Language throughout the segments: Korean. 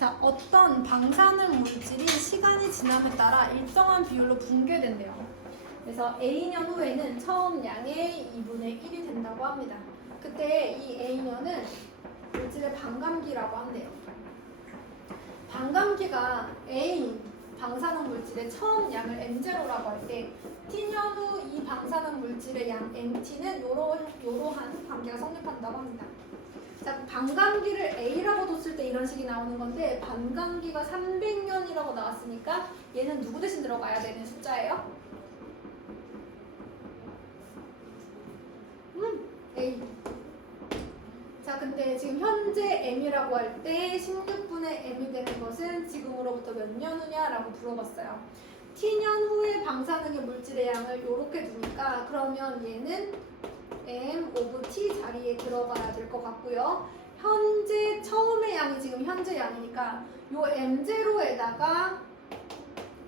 자, 어떤 방사능 물질이 시간이 지남에 따라 일정한 비율로 붕괴된대요. 그래서 A년 후에는 처음 양의 2분의 1이 된다고 합니다. 그때 이 A년은 물질의 반감기라고 한대요. 반감기가 A인 방사능 물질의 처음 양을 M0라고 할 때 T년 후 이 방사능 물질의 양 MT는 요러한 관계가 성립한다고 합니다. 자, 반감기를 A라고 뒀을 때 이런 식이 나오는 건데 반감기가 300년이라고 나왔으니까 얘는 누구 대신 들어가야 되는 숫자예요? A. 자, 근데 지금 현재 M이라고 할 때 16분의 M이 되는 것은 지금으로부터 몇 년 후냐라고 물어봤어요. T년 후에 방사능의 물질의 양을 이렇게 두니까 그러면 얘는 M 오브 T 자리에 들어가야 될 것 같고요. 현재 처음의 양이 지금 현재 양이니까 요 M0에다가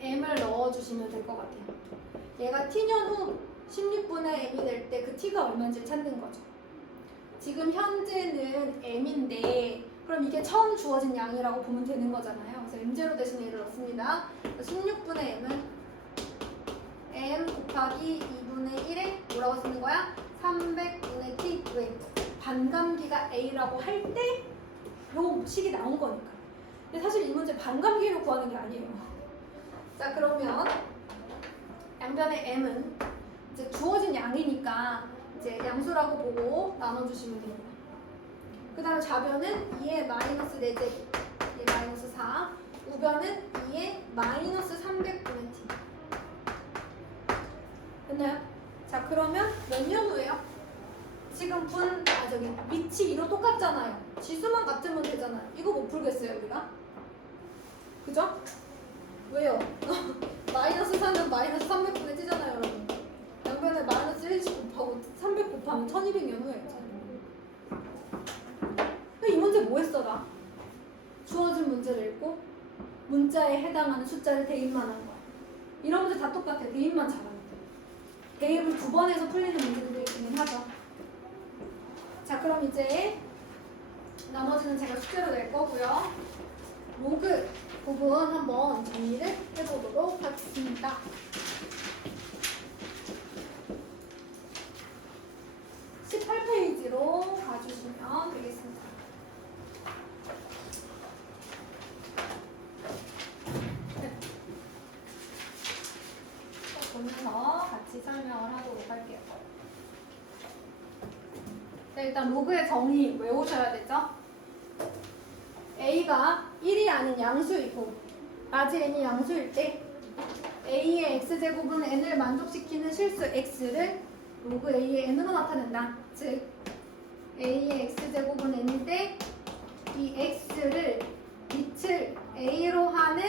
M을 넣어주시면 될 것 같아요. 얘가 T년 후 16분의 M이 될 때 그 T가 얼마인지 찾는 거죠. 지금 현재는 M인데 그럼 이게 처음 주어진 양이라고 보면 되는 거잖아요. 그래서 M0 대신 얘를 넣습니다. 16분의 M은 M 곱하기 2분의 1에 뭐라고 쓰는 거야? 300분의 T. 왜? 반감기가 A라고 할 때 요 식이 나온 거니까. 근데 사실 이 문제 반감기로 구하는 게 아니에요. 자, 그러면 양변의 M은 이제 주어진 양이니까 이제 양수라고 보고 나눠주시면 됩니다. 그 다음에 좌변은 2의 마이너스 4제곱, 2의 마이너스 4, 우변은 2의 마이너스 300분의 T. 됐나요? 자, 그러면 몇 년 후에요? 지금 밑이 이로 똑같잖아요. 지수만 같으면 되잖아요. 이거 못 풀겠어요, 우리가? 그죠? 왜요? 마이너스 4는 마이너스 300분의 T잖아요, 여러분. 양변에 마이너스 1씩 곱하고 300 곱하면 1200년 후에요. 이 문제 뭐 했어, 나? 주어진 문제를 읽고 문자에 해당하는 숫자를 대입만 한 거야. 이런 문제 다 똑같아. 대입만 잘하면 돼. 대입을 2번 해서 풀리는 문제들도 있긴 하죠. 자, 그럼 이제 나머지는 제가 숙제로 낼 거고요. 로그 부분 한번 정리를 해보도록 하겠습니다. 페이지로 가주시면 되겠습니다. 보면서 같이 설명을 하도록 할게요. 네, 일단 로그의 정의 외우셔야 되죠? A가 1이 아닌 양수이고 라지 n이 양수일 때 A의 x제곱은 n을 만족시키는 실수 x를 로그 A의 n으로 나타낸다. 즉 A의 x제곱은 n일 때 이 x를 밑을 A로 하는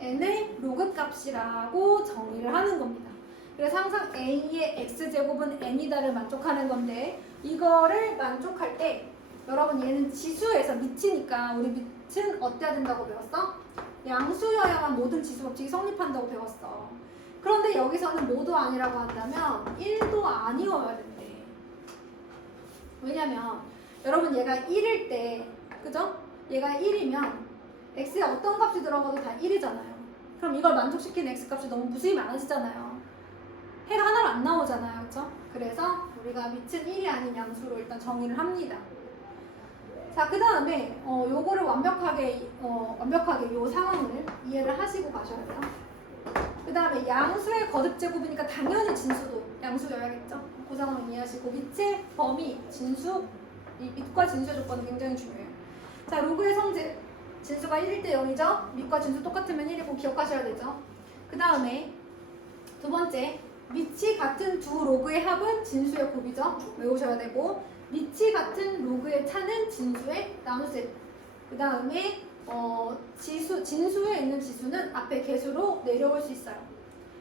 n의 로그 값이라고 정의를 하는 겁니다. 그래서 항상 A의 x제곱은 n이다를 만족하는 건데 이거를 만족할 때 여러분 얘는 지수에서 밑이니까 우리 밑은 어때야 된다고 배웠어? 양수여야만 모든 지수 법칙이 성립한다고 배웠어. 그런데 여기서는 모두 아니라고 한다면 1도 아니어야 된대. 왜냐면 여러분 얘가 1일 때 그죠? 얘가 1이면 x에 어떤 값이 들어가도 다 1이잖아요. 그럼 이걸 만족시키는 x값이 너무 무수히 많아지잖아요. 해가 하나로 안 나오잖아요. 그쵸? 그래서 우리가 밑은 1이 아닌 양수로 일단 정의를 합니다. 자, 그 다음에 요거를 완벽하게 요 상황을 이해를 하시고 가셔야 돼요. 그 다음에 양수의 거듭제곱이니까 당연히 진수도 양수여야겠죠. 그 상황을 이해하시고 밑의 범위, 진수, 이 밑과 진수의 조건은 굉장히 중요해요. 자, 로그의 성질, 진수가 1일 때 0이죠. 밑과 진수 똑같으면 1이고 기억하셔야 되죠. 그 다음에 두 번째, 밑이 같은 두 로그의 합은 진수의 곱이죠. 외우셔야 되고 밑이 같은 로그의 차는 진수의 나눗셈. 그 다음에 진수에 있는 지수는 앞에 개수로 내려올 수 있어요.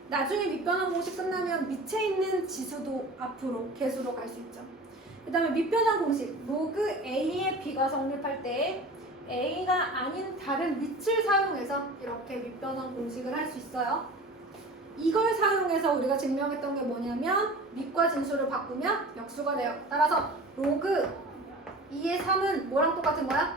나중에 밑변환 공식 끝나면 밑에 있는 지수도 앞으로 개수로 갈 수 있죠. 그 다음에 밑변환 공식, 로그 A의 B가 성립할 때 A가 아닌 다른 밑을 사용해서 이렇게 밑변환 공식을 할 수 있어요. 이걸 사용해서 우리가 증명했던 게 뭐냐면 밑과 진수를 바꾸면 역수가 돼요. 따라서 로그 2의 3은 뭐랑 똑같은 거야?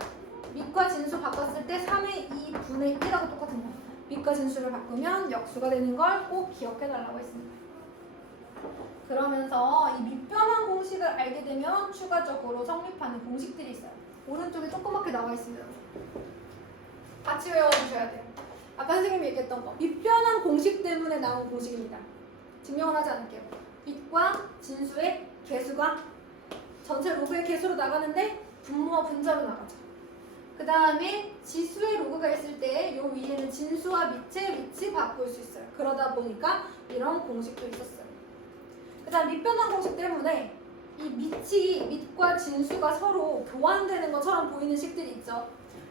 밑과 진수 바꿨을 때 3의 2분의 1하고 똑같은 거. 밑과 진수를 바꾸면 역수가 되는 걸 꼭 기억해달라고 했습니다. 그러면서 이 밑변환 공식을 알게 되면 추가적으로 성립하는 공식들이 있어요. 오른쪽에 조그맣게 나와 있습니다. 같이 외워주셔야 돼요. 아까 선생님이 얘기했던 거. 밑변환 공식 때문에 나온 공식입니다. 증명을 하지 않을게요. 밑과 진수의 개수가 전체 로그의 개수로 나가는데 분모와 분자로 나가죠. 그 다음에 지수의 로그가 있을 때 요 위에는 진수와 밑의 위치 바꿀 수 있어요. 그러다 보니까 이런 공식도 있었어요. 그 다음 밑변환 공식 때문에 이 밑과 진수가 서로 교환되는 것처럼 보이는 식들이 있죠.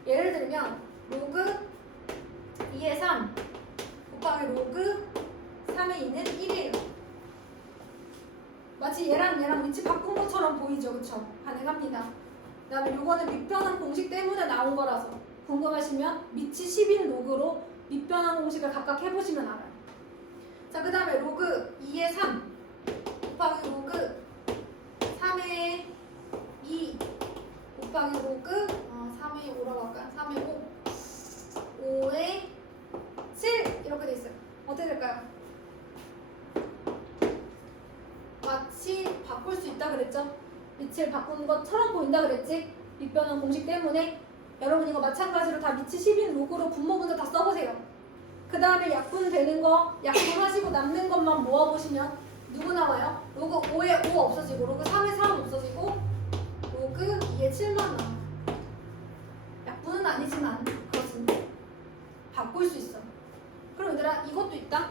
예를 들면 로그 2의 3 곱하기 로그 3의 2는 1이에요. 마치 얘랑 위치 바꾼 것처럼 보이죠. 그쵸? 가능합니다. 그 다음에 요거는 밑변환 공식 때문에 나온 거라서 궁금하시면 밑이 10인 로그로 밑변환 공식을 각각 해보시면 알아요. 자, 그 다음에 로그 2의 3 곱하기 로그 3의 2 곱하기 로그 3의 5라고 할까요? 3의 5 5의 7 이렇게 돼 있어요. 어떻게 될까요? 마치 바꿀 수 있다 그랬죠? 밑을 바꾸는 것처럼 보인다 그랬지? 밑변환 공식 때문에 여러분 이거 마찬가지로 다 밑이 10인 로그로 분모 분자 다 써보세요. 그 다음에 약분 되는 거 약분하시고 남는 것만 모아보시면 누구 나와요? 로그 5에 5 없어지고 로그 3에 3 없어지고 로그 2에 7만 나와요. 약분은 아니지만 그것은 바꿀 수 있어. 그럼 얘들아 이것도 있다.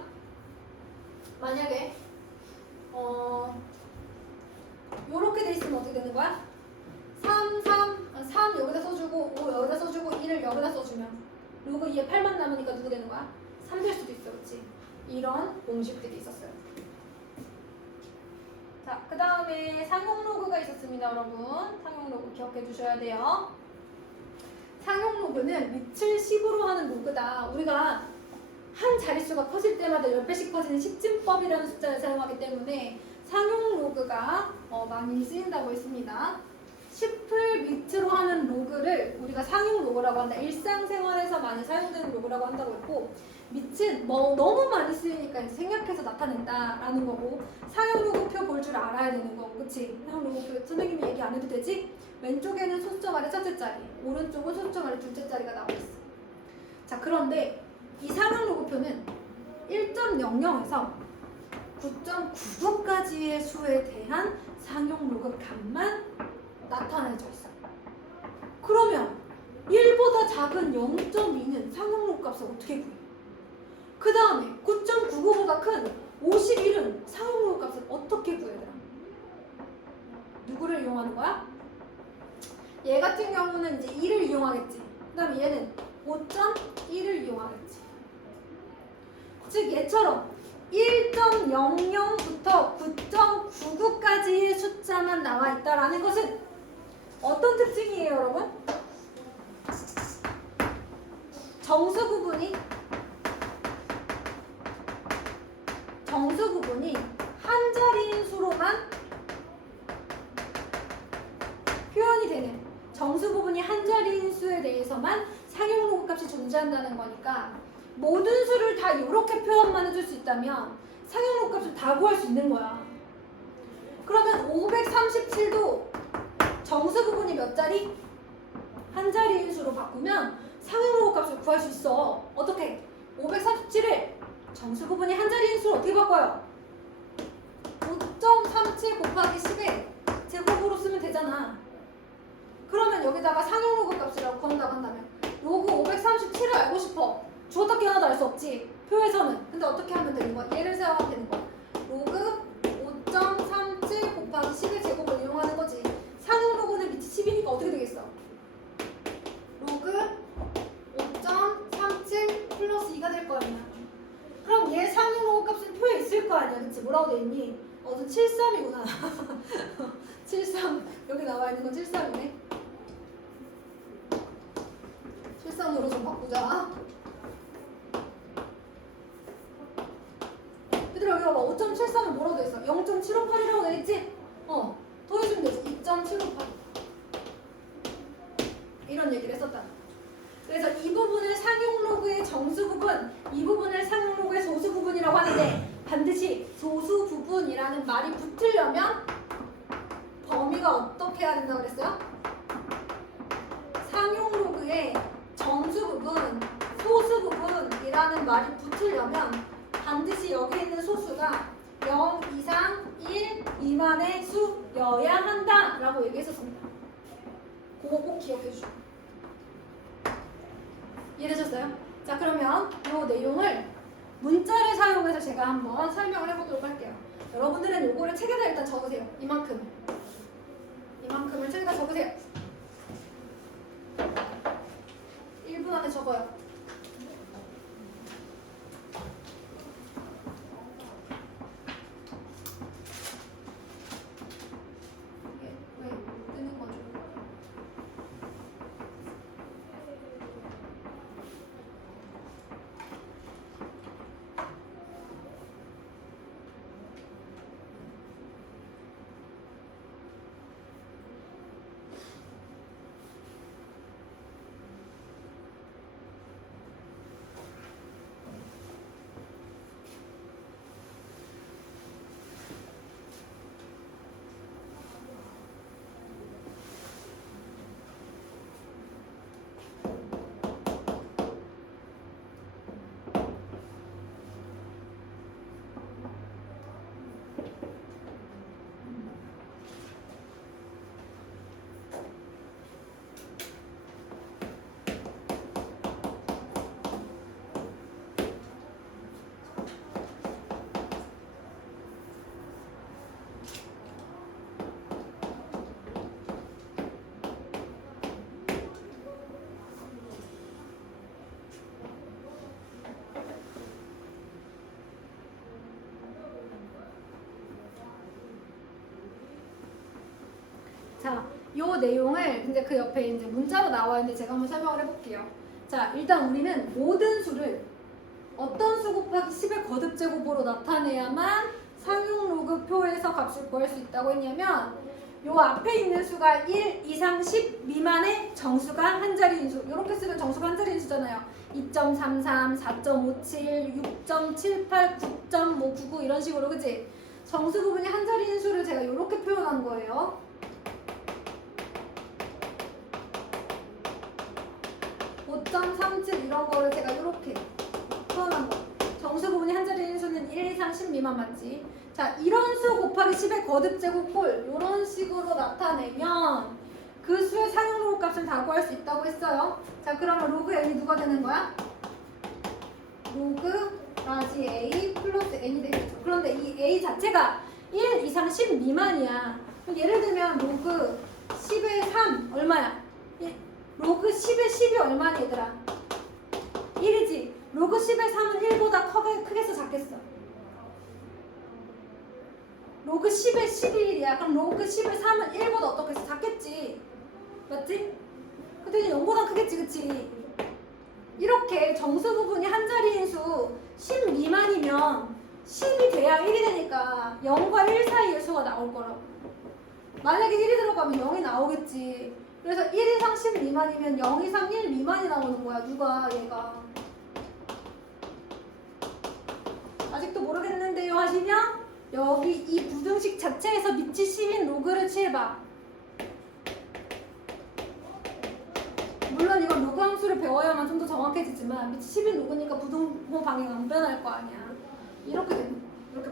만약에 요렇게 돼 있으면 어떻게 되는 거야? 3 여기다 써주고 5 여기다 써주고 1을 여기다 써주면 로그 2에 8만 남으니까 누구 되는 거야? 3 될 수도 있어. 그렇지? 이런 공식들이 있었어요. 자, 그 다음에 상용 로그가 있었습니다. 여러분 상용 로그 기억해 주셔야 돼요. 상용 로그는 밑을 10으로 하는 로그다. 우리가 한 자릿수가 커질 때마다 10배씩 커지는 십진법이라는 숫자를 사용하기 때문에 상용 로그가 많이 쓰인다고 했습니다. 10을 밑으로 하는 로그를 우리가 상용 로그라고 한다. 일상생활에서 많이 사용되는 로그라고 한다고 했고, 밑은 너무 많이 쓰이니까 이제 생략해서 나타낸다라는 거고, 상용 로그표 볼 줄 알아야 되는 거고, 그치? 상용 로그표 선생님이 얘기 안 해도 되지? 왼쪽에는 소수점 아래 첫째 자리, 오른쪽은 소수점 아래 둘째 자리가 나와 있어. 자, 그런데 이 상용 로그표는 1.00에서 9.99까지의 수에 대한 상용 로그 값만 나타내져 있어요. 그러면 1보다 작은 0.2는 상용 로그 값을 어떻게 구해요? 그 다음에 9.99보다 큰 51은 상용 로그 값을 어떻게 구해야 되나? 누구를 이용하는 거야? 얘 같은 경우는 이제 2를 이용하겠지. 그 다음에 얘는 5.1을 이용하겠지. 즉 얘처럼 1.00부터 9.99까지의 숫자만 나와 있다라는 것은 어떤 특징이에요, 여러분? 정수 구분이 한 자리인 수로만 표현이 되는, 정수 부분이 한 자리인 수에 대해서만 상용 로그 값이 존재한다는 거니까 모든 수를 다 이렇게 표현만 해줄 수 있다면 상용 로그 값을 다 구할 수 있는 거야. 그러면 537도 정수 부분이 몇 자리? 한 자리인 수로 바꾸면 상용 로그 값을 구할 수 있어. 어떻게? 537을 정수 부분이 한 자리인 수로 어떻게 바꿔요? 5.37 곱하기 10의 제곱으로 쓰면 되잖아. 그러면 여기다가 상용 로그 값이라고 구한다고 한다면 로그 537을 알고 싶어. 주었다 깨어나도 알 수 없지. 표에서는. 근데 어떻게 하면 되는 거야? 얘를 세워하면 되는 거야. 로그 5.37 곱하기 10의 제곱을 이용하는 거지. 상용 로그는 밑이 10이니까 어떻게 되겠어? 로그 5.37 플러스 2가 될 거 아니야. 그럼 얘 상용 로그 값은 표에 있을 거 아니야. 그치? 뭐라고 돼 있니? 73이구나. 73. 여기 나와 있는 건 73이네. 73으로 좀 바꾸자. 얘들아 여기 봐봐. 5.73은 뭐라고 돼 있어? 0.758이라고 돼 있지? 더해주면 되지. 2.758 이런 얘기를 했었다. 상용로그의 정수 부분, 이 부분을 상용로그의 소수 부분이라고 하는데 반드시 소수 부분이라는 말이 붙으려면 범위가 어떻게 해야 된다고 그랬어요? 상용로그의 정수 부분, 소수 부분이라는 말이 붙으려면 반드시 여기 있는 소수가 0 이상 1 미만의 수여야 한다 라고 얘기했었습니다. 그거 꼭 기억해 주시고. 이해되셨어요? 자, 그러면 이 내용을 문자를 사용해서 제가 한번 설명을 해보도록 할게요. 여러분들은 요거를 책에다 일단 적으세요. 이만큼을 책에다 적으세요. 1분 안에 적어요. 이게 왜 뜨는 거죠? 자, 요 내용을 이제 그 옆에 이제 문자로 나와 있는데 제가 한번 설명을 해볼게요. 자, 일단 우리는 모든 수를 어떤 수 곱하기 10의 거듭제곱으로 나타내야만 상용로그 표에서 값을 구할 수 있다고 했냐면 요 앞에 있는 수가 1 이상 10 미만의 정수가 한 자리인 수. 이렇게 쓰면 정수가 한 자리인 수잖아요. 2.33, 4.57, 6.78, 9.99 이런 식으로, 그치? 정수 부분이 한 자리인 수를 제가 이렇게 표현한 거예요. 5.37 이런 거를 제가 이렇게 표현한 거. 정수 부분이 한 자리인 수는 1 이상 10 미만 맞지? 자, 이런 수 곱하기 10의 거듭제곱꼴 이런 식으로 나타내면 그 수의 상용로그 값을 다 구할 수 있다고 했어요. 자, 그러면 로그 n이 누가 되는 거야? 로그 라지 a 플러스 n이 되겠죠. 그런데 이 a 자체가 1 이상 10 미만이야. 그럼 예를 들면 로그 10의 3 얼마야? 로그 10의 10이 얼마니 얘들아? 1이지. 로그 10의 3은 1보다 크겠어 작겠어? 로그 10의 10이 1이야. 그럼 로그 10의 3은 1보다 어떻겠어? 작겠지. 맞지? 근데 0보다 크겠지, 그치? 이렇게 정수 부분이 한 자리인 수 10 미만이면 10이 돼야 1이 되니까 0과 1 사이의 수가 나올 거라고. 만약에 1이 들어가면 0이 나오겠지. 그래서 1 이상 10 미만이면 0 이상 1 미만이 나오는 거야. 누가? 얘가. 아직도 모르겠는데요 하시면 여기 이 부등식 자체에서 밑이 10인 로그를 취해봐. 물론 이건 로그 함수를 배워야만 좀 더 정확해지지만 밑이 10인 로그니까 부등호 방향 안 변할 거 아니야. 이렇게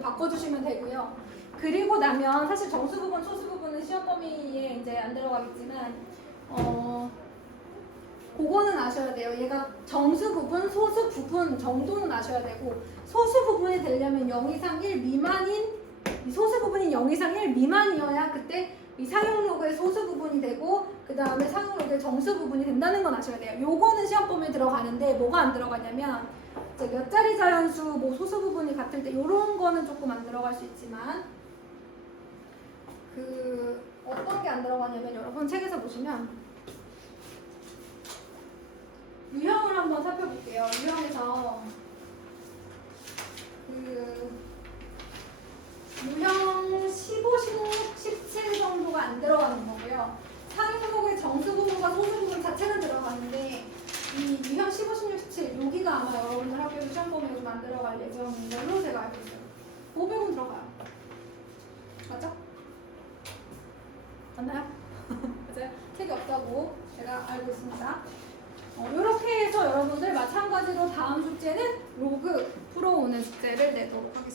바꿔주시면 되고요. 그리고 나면 사실 정수 부분, 소수 부분은 시험 범위에 이제 안 들어가겠지만 그거는 아셔야 돼요. 얘가 정수 부분, 소수 부분 정도는 아셔야 되고 소수 부분이 되려면 0 이상 1 미만인 이 소수 부분이 0 이상 1 미만이어야 그때 이 상용로그의 소수 부분이 되고 그 다음에 상용로그의 정수 부분이 된다는 건 아셔야 돼요. 요거는 시험 범위에 들어가는데 뭐가 안 들어가냐면 몇 자리 자연수 뭐 소수 부분이 같을 때 요런 거는 조금 안 들어갈 수 있지만 그 어떤 게 안 들어가냐면 여러분 책에서 보시면 유형을 한번 살펴볼게요. 유형에서 그 유형 15, 16, 17 정도가 안 들어가는 거고요. 상용로그의 정수 부분과 소수 부분 자체는 들어가는데 이 유형 15, 16, 17 여기가 로그가 아마 여러분들 학교에서 시험 범위가 좀 안 들어갈 예정인 걸로 제가 알고 있어요. 500은 들어가요. 맞죠? 맞나요? 맞아요? 책이 없다고 제가 알고 있습니다. 이렇게 해서 여러분들 마찬가지로 다음 숙제는 로그 풀어오는 숙제를 내도록 하겠습니다.